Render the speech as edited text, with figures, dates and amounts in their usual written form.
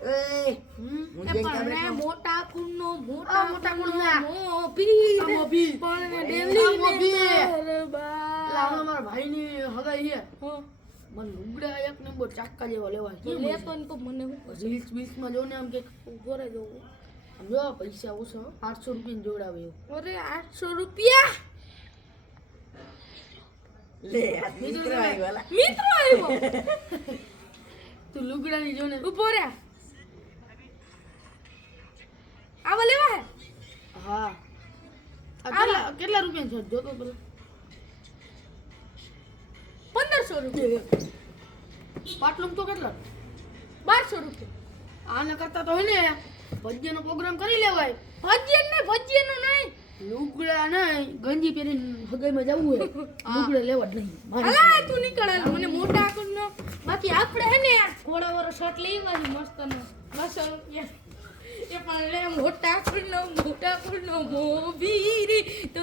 એ હું એ જેમ પણ કે રે મોટા કુંડનો આ મોટા કુંડના. મોભી આ મોભી. પણ આ ડેલી મોભી. ને એટલે હમણાં મારા ભાઈની હગાઈ છે. હા મને લુગડા એક નંબર ચાક્કા જેવા લેવા તો લેતો ને તો મને હું કહું? રીલ્સ બીલ્સમાં જો ને આમ કે ઉભો રહે જો આમ જો પૈસા ઓછા 800 રૂપિયાની જોડાવે એવું. અરે 800 રૂપિયા લે આ મિત્રો આવ્યો લા. મિત્રો આવ્યો તું લુગડાની જો ને ઉભો રે આવા લેવા હે હા આ કેટલા રૂપિયા છે જોતો પેલા 1500 રૂપિયા પાટલું તો કેટલા 1200 રૂપિયા આને કરતા તો હે ને ભજીયાનો પ્રોગ્રામ કરી લેવાય. ભજીયાનો નહીં લુગડા નહીં ગંજી પહેરીને હગાઈમાં જવું હોય લુગડા લેવા જ નહીં મારે. અલા તું નીકળ હાલ, મને મોટા આકરનો બાકી આપણે હે ને ઘોડા વાળો શર્ટ લેવાની મસ્તનો 200 રૂપિયા એ પણ લે મોટા આકરનો મોભીરી તો